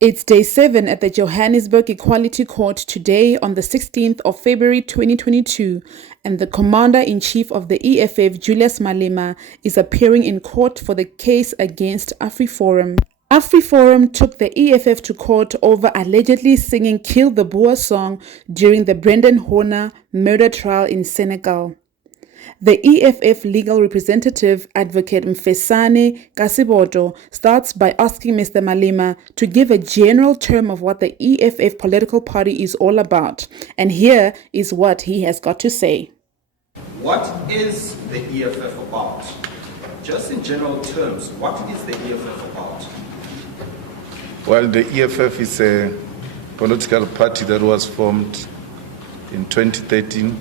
It's day 7 at the Johannesburg Equality Court today on the 16th of February 2022, and the Commander-in-Chief of the EFF, Julius Malema, is appearing in court for the case against Afriforum. Afriforum took the EFF to court over allegedly singing Kill the Boer song during the Brendan Horner murder trial in Senegal. The EFF legal representative, Advocate Mfesane Kasiboto, starts by asking Mr. Malema to give a general term of what the EFF political party is all about. And here is what he has got to say. What is the EFF about? Just in general terms, what is the EFF about? Well, the EFF is a political party that was formed in 2013.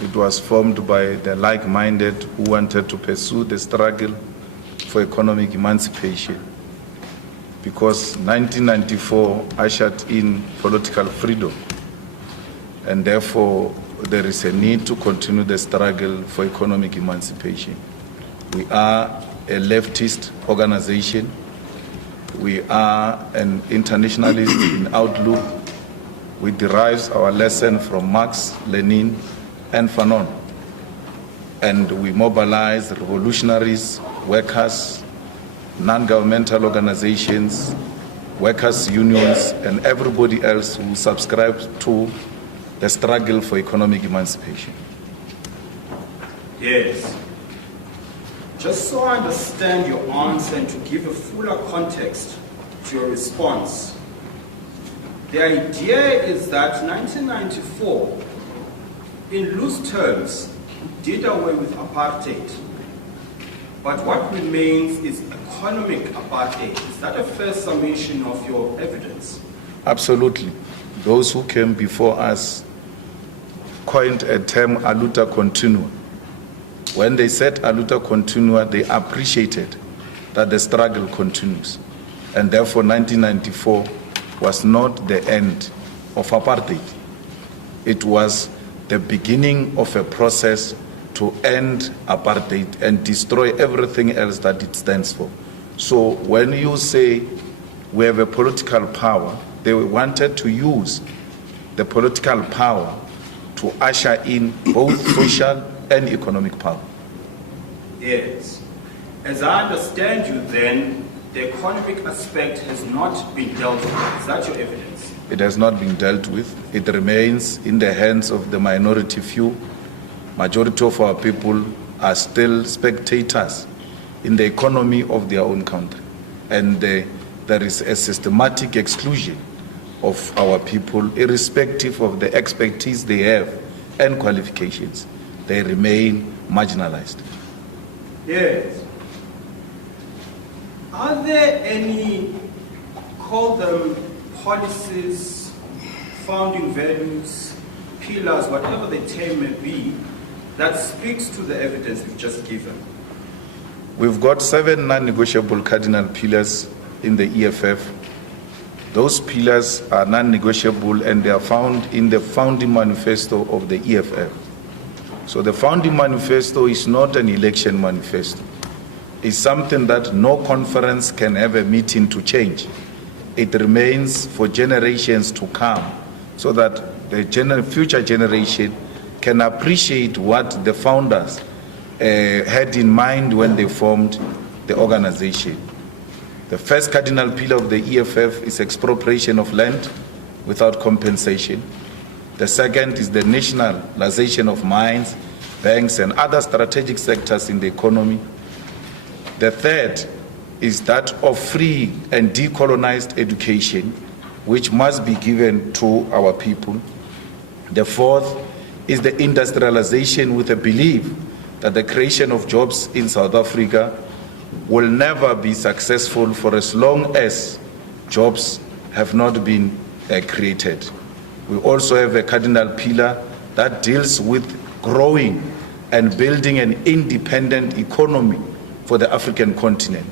It was formed by the like-minded who wanted to pursue the struggle for economic emancipation, because 1994 ushered in political freedom, and therefore there is a need to continue the struggle for economic emancipation. We are a leftist organization. We are an internationalist in outlook. We derive our lesson from Marx, Lenin, and Fanon. And we mobilize revolutionaries, workers, non-governmental organizations, workers' unions, and everybody else who subscribes to the struggle for economic emancipation. Yes. Just so I understand your answer and to give a fuller context to your response, the idea is that 1994, in loose terms, did away with apartheid. But what remains is economic apartheid. Is that a fair summation of your evidence? Absolutely. Those who came before us coined a term, a luta continua. When they said a luta continua, they appreciated that the struggle continues. And therefore 1994 was not the end of apartheid. It was the beginning of a process to end apartheid and destroy everything else that it stands for. So when you say we have a political power, they wanted to use the political power to usher in both social and economic power. Yes. As I understand you then, the economic aspect has not been dealt with. Is that your evidence? It has not been dealt with. It remains in the hands of the minority few. Majority of our people are still spectators in the economy of their own country. And there is a systematic exclusion of our people, irrespective of the expertise they have and qualifications. They remain marginalized. Yes. Are there any, call them policies, founding values, pillars, whatever the term may be, that speaks to the evidence we've just given? We've got 7 non-negotiable cardinal pillars in the EFF. Those pillars are non-negotiable and they are found in the founding manifesto of the EFF. So the founding manifesto is not an election manifesto. It's something that no conference can have a meeting to change. It remains for generations to come so that the future generation can appreciate what the founders had in mind when they formed the organization. The first cardinal pillar of the EFF is expropriation of land without compensation. The second is the nationalization of mines, banks, and other strategic sectors in the economy. The third is that of free and decolonized education, which must be given to our people. The fourth is the industrialization with a belief that the creation of jobs in South Africa will never be successful for as long as jobs have not been created. We also have a cardinal pillar that deals with growing and building an independent economy for the African continent,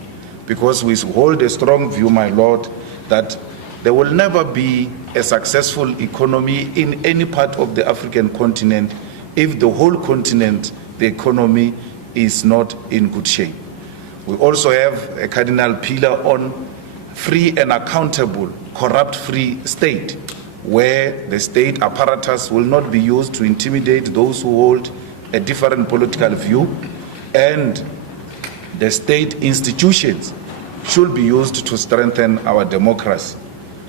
because we hold a strong view, my Lord, that there will never be a successful economy in any part of the African continent if the whole continent, the economy, is not in good shape. We also have a cardinal pillar on free and accountable, corrupt-free state, where the state apparatus will not be used to intimidate those who hold a different political view, and the state institutions should be used to strengthen our democracy.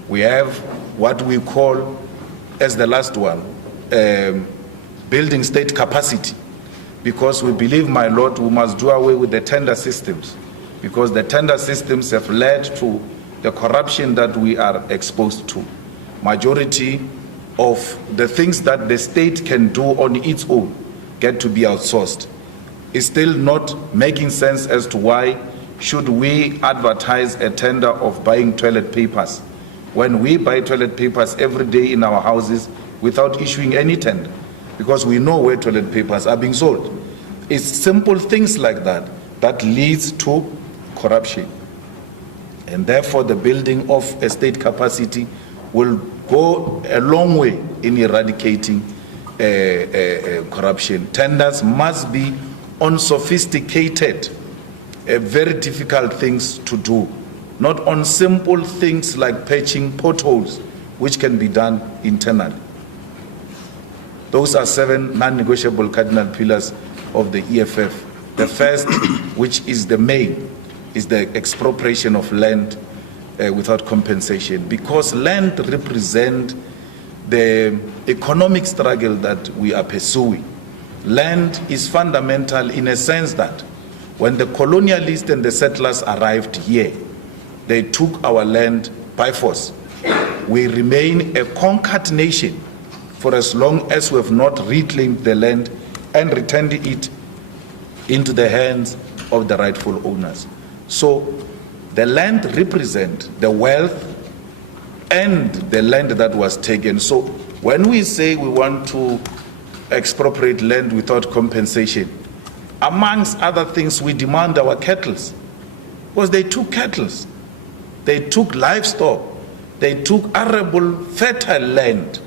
We have what we call, as the last one, building state capacity, because we believe, my Lord, we must do away with the tender systems, because the tender systems have led to the corruption that we are exposed to. Majority of the things that the state can do on its own get to be outsourced. It's still not making sense as to why should we advertise a tender of buying toilet papers when we buy toilet papers every day in our houses without issuing any tender, because we know where toilet papers are being sold. It's simple things like that that leads to corruption. And therefore the building of a state capacity will go a long way in eradicating corruption. Tenders must be on sophisticated, very difficult things to do, not on simple things like patching potholes, which can be done internally. Those are 7 non-negotiable cardinal pillars of the EFF. The first, which is the main, is the expropriation of land without compensation, because land represents the economic struggle that we are pursuing. Land is fundamental in a sense that when the colonialists and the settlers arrived here, they took our land by force. We remain a conquered nation for as long as we have not reclaimed the land and returned it into the hands of the rightful owners. So the land represents the wealth and the land that was taken. So when we say we want to expropriate land without compensation, amongst other things, we demand our cattle, because they took cattle, they took livestock, they took arable, fertile land.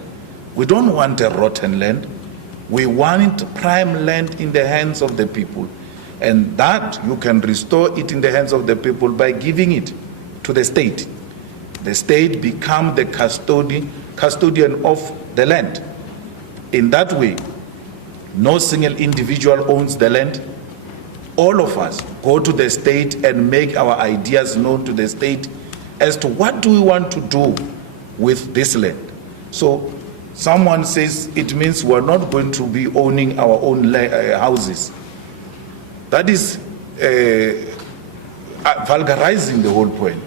We don't want a rotten land. We want prime land in the hands of the people, and that you can restore it in the hands of the people by giving it to the state. The state become the custodian of the land. In that way, no single individual owns the land. All of us go to the state and make our ideas known to the state as to what do we want to do with this land. So someone says it means we're not going to be owning our own houses. That is vulgarizing the whole point,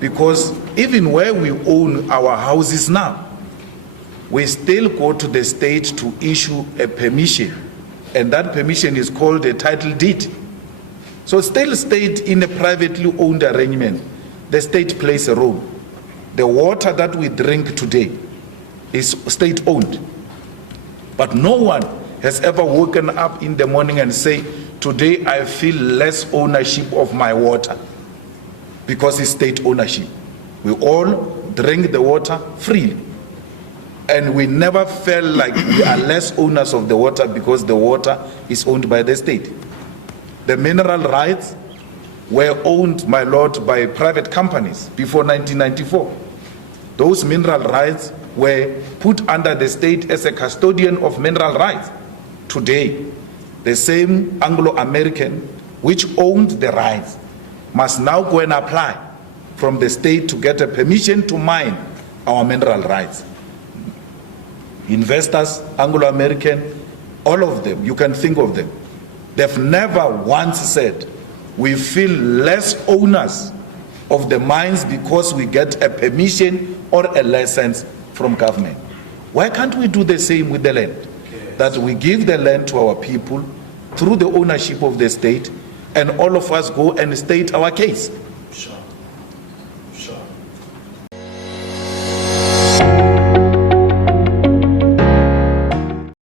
because even where we own our houses now, we still go to the state to issue a permission, and that permission is called a title deed. So still state in a privately owned arrangement, the state plays a role. The water that we drink today is state owned, but no one has ever woken up in the morning and say, today I feel less ownership of my water, because it's state ownership. We all drink the water freely, and we never felt like we are less owners of the water because the water is owned by the state. The mineral rights were owned, my Lord, by private companies before 1994. Those mineral rights were put under the state as a custodian of mineral rights. Today, the same Anglo-American which owned the rights must now go and apply from the state to get a permission to mine our mineral rights. Investors, Anglo-American, all of them, you can think of them, they've never once said, we feel less owners of the mines because we get a permission or a license from government. Why can't we do the same with the land? Yes. That we give the land to our people through the ownership of the state, and all of us go and state our case. Sure.